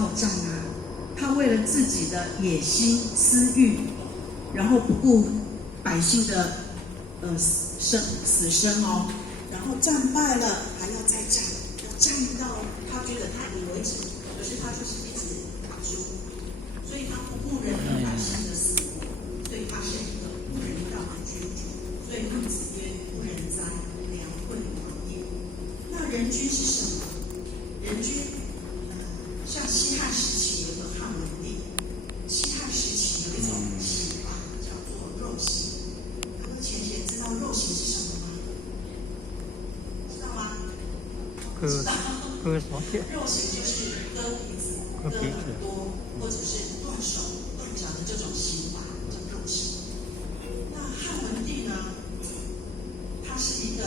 好战啊，他为了自己的野心私欲，然后不顾百姓的死生哦，然后战败了还要再战，要战到他觉得他以为止，可是他就是一直打输，所以他不顾人民百姓的死活，所以他是一个不人道的君主。所以孟子曰：“不仁哉，良惠王也。”那人君是什么？人君，像西汉时期有个汉文帝，西汉时期有一种刑法叫做肉刑。各位前贤知道肉刑是什么吗？知道吗？知道。肉刑就是割鼻子、割耳朵，或者是断手、断脚的这种刑法叫肉刑。那汉文帝呢？他是一个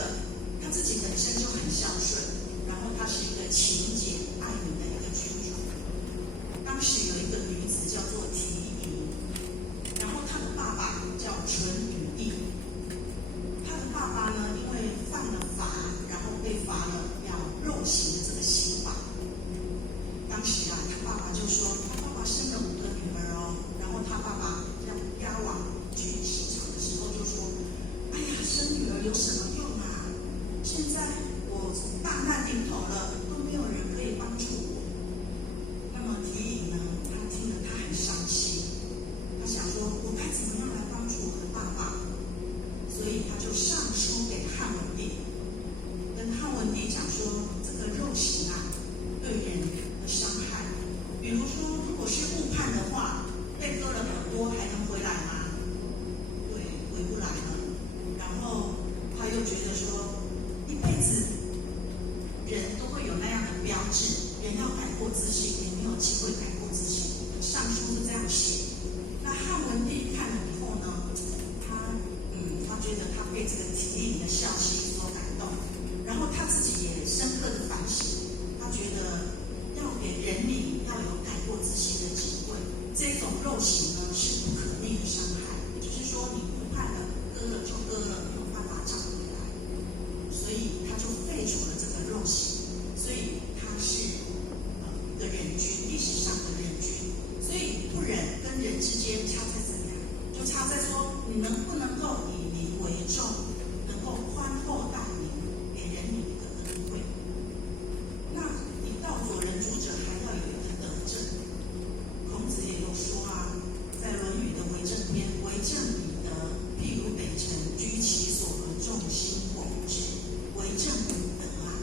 他自己本身就很孝顺，然后他是一个勤俭爱民的一个君主。当时有一个女子叫做缇萦，然后她的爸爸叫淳于意。她的爸爸呢，因为犯了法，然后被罚了要肉刑的这个刑法。当时啊，他爸爸就说，他爸爸生了5个女儿哦，然后他爸爸要押往军职场的时候就说：“哎呀，生女儿有什么用啊？现在我大难临头了，都没有人可以帮助我。”那么缇萦呢，他听了他很伤心，他想说：“我该怎么样来帮助我的爸爸？”所以他就上书给汉文帝，跟汉文帝讲说，这个肉刑啊，对人的伤害，比如说，如果是误判的话，被割了耳朵还能回来吗？对，回不来了。然后他又觉得说，一辈子人都会有那样的标志，人要改过自新，也没有机会改过自新。上书是这样写。那汉文帝看了以后呢，他觉得他被这个缇萦的孝心所感动，然后他自己也深刻的反省，他觉得要给人民要有改过自新的机会，这种肉刑呢是不可逆的伤害，也就是说你误判了，割了就割了，没有办法找回来，所以他就废除了这个肉刑，所以他是一个人君，历史上的人君。所以不仁跟人之间差在怎样？就差在说你能不能够以民为重，能够宽厚待民，给人民一个恩惠。那你道左人主者，还要有一个德政。孔子也有说啊，在《论语》的为政篇，为政以德，譬如北辰，居其所而众星拱之。为政以德啊，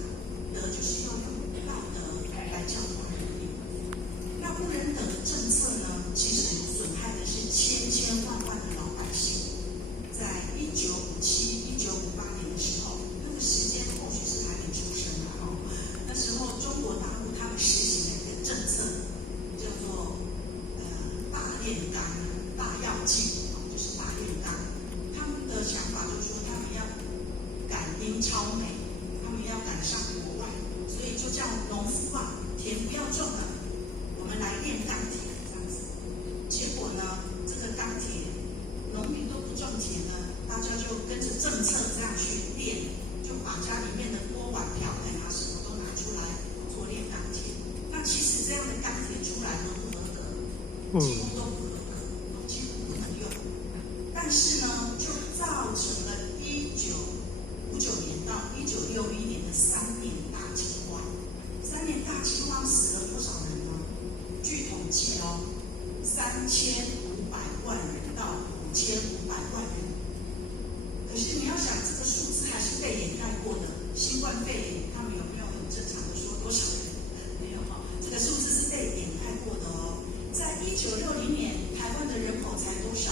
德就是要用道德来教化人民。那不仁德的政策呢，其实损害的是千千万万的老百姓。在1957、1958年的时候，那个时间或许是还没出生啊。那时候中国大陆他们实行了一个政策，叫做大炼钢、大跃进，就是大炼钢。他们的想法就是说，他们要赶英超美，他们要赶上国外，所以就叫农夫啊，田不要种了，我们来炼钢铁这样子。结果呢，这个钢铁农民都不种田了，大家就跟着政策这样去炼，就把家里面的锅碗瓢盆啊什么都拿出来做炼钢铁。那其实这样的钢铁出来合不合格？几乎都不合格，几乎不能用。但是呢，就造成了1959年到1961年的3年大饥荒。3年大饥荒死了多少人呢？据统计哦，3500万人到5500万人。可是你要想，这个数字还是被掩盖过的。新冠肺炎，他们有没有很正常的说多少人？没有哈，这个数字是被掩盖过的哦。在1960年，台湾的人口才多少？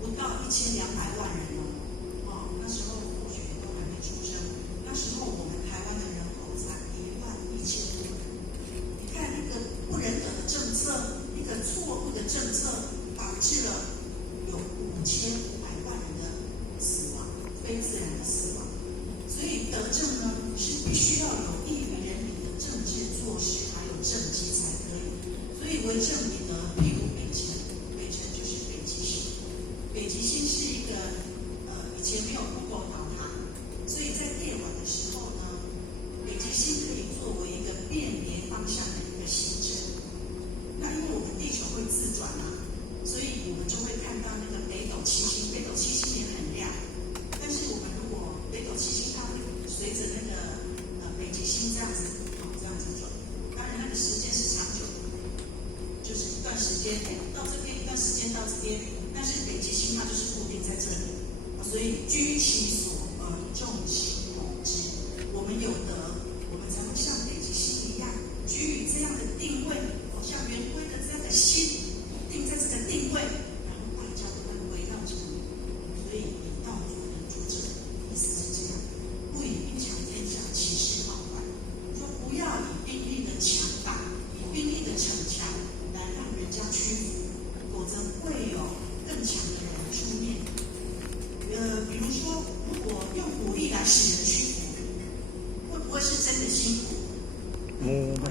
不到1200万人哦。那时候或许都还没出生。那时候我们台湾的人口才11000多人。你看一个不仁德的政策，一个错误的政策，导致了有5500万人的死亡，非自然的死亡。所以德政呢，是必须要有益于人民的政治措施，还有政绩才可以。所以为政以德，譬如北辰，北辰就是北极星。北极星是一个以前没有 Google 导航，所以在夜晚的时候呢，北极星可以作为一个辨别方向的一个星辰。间，到这边一段时间到这边，但是北极星它就是固定在这里，所以居其所而众其谋之。我们有德，我们才会像北极星一样，居于这样的定位，像圆规的这样的心，定在这个定位，然后外交都会围绕着你。所以以道作人主者，意思是这样，不以兵强天下，其势好坏。说不要以兵力的强大，以兵力的逞强来让人家屈服，否则会有更强的人出面。比如说，如果用武力来使人屈服，会不会是真的辛苦？不会。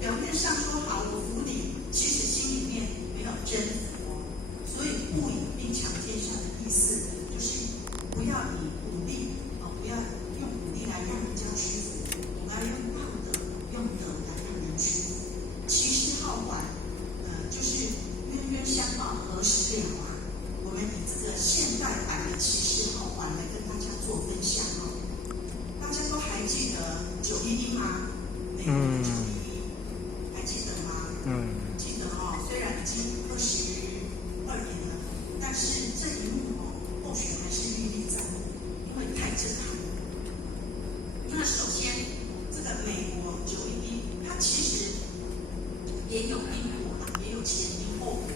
表面上说好我服你，其实心里面没有真服。所以不以兵强天下的意思，就是不要以武力不要用武力来让人家屈服，我们要用道德、用德来让人屈服。其势好缓，就是冤冤相报何时了啊？我们以这个现代版的其势好缓来跟大家做分享哦。大家都还记得911吗？美国的911，还记得吗？记得哦。虽然已经22年了，但是这一幕或许还是历历在目，因为太震撼了。那首先，这个美国911，它其实也有因果啦，也有前因后果。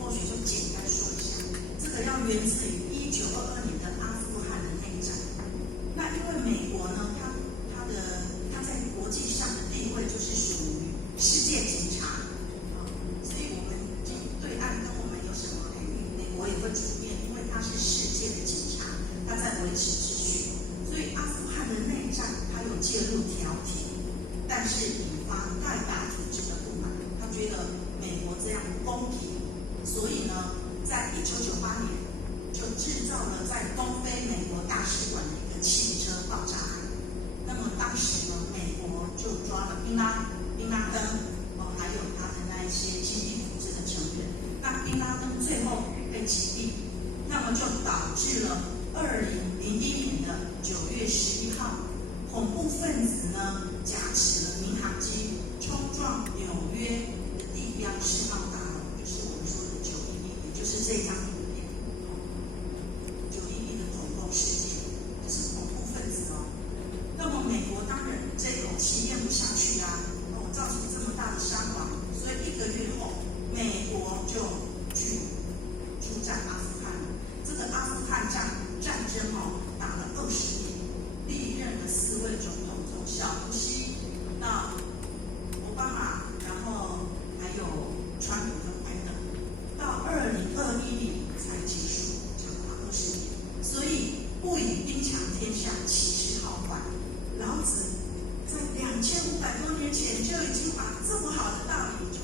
或许就简单说一下，这个要源自于1922年的阿富汗的内战。那因为美国呢，它在国际上的地位就是属于世界警察，所以我们对岸跟我们有什么领域，美国也会出面，因为它是世界的警察，它在维持秩序。所以阿富汗的内战，它有介入调停，但是引发盖达组织的不满，他觉得美国这样不公平。所以呢，在1998年就制造了在东非美国大使馆的一个汽车爆炸案。那么当时呢，美国就抓了宾拉登还有他的那一些基地组织的成员。那宾拉登最后被击毙，那么就导致了2001年的9月11号，恐怖分子呢驾驶了民航机冲撞纽约的地标世贸大楼，就是我们说的911，也就是这张图片911的恐攻事件，这是恐怖分子哦。那么美国当然这口气咽不下去啊，造成这么大的伤亡，所以1个月后，美国就去出战阿富汗。这个阿富汗战争打了20年，历任的4位总统，从小布希到奥巴马，然后还有川普跟拜登，到2021年才结束，长达20年。所以不以兵强天下，其势好缓。老子在2500多年前就已经把这么好的道理就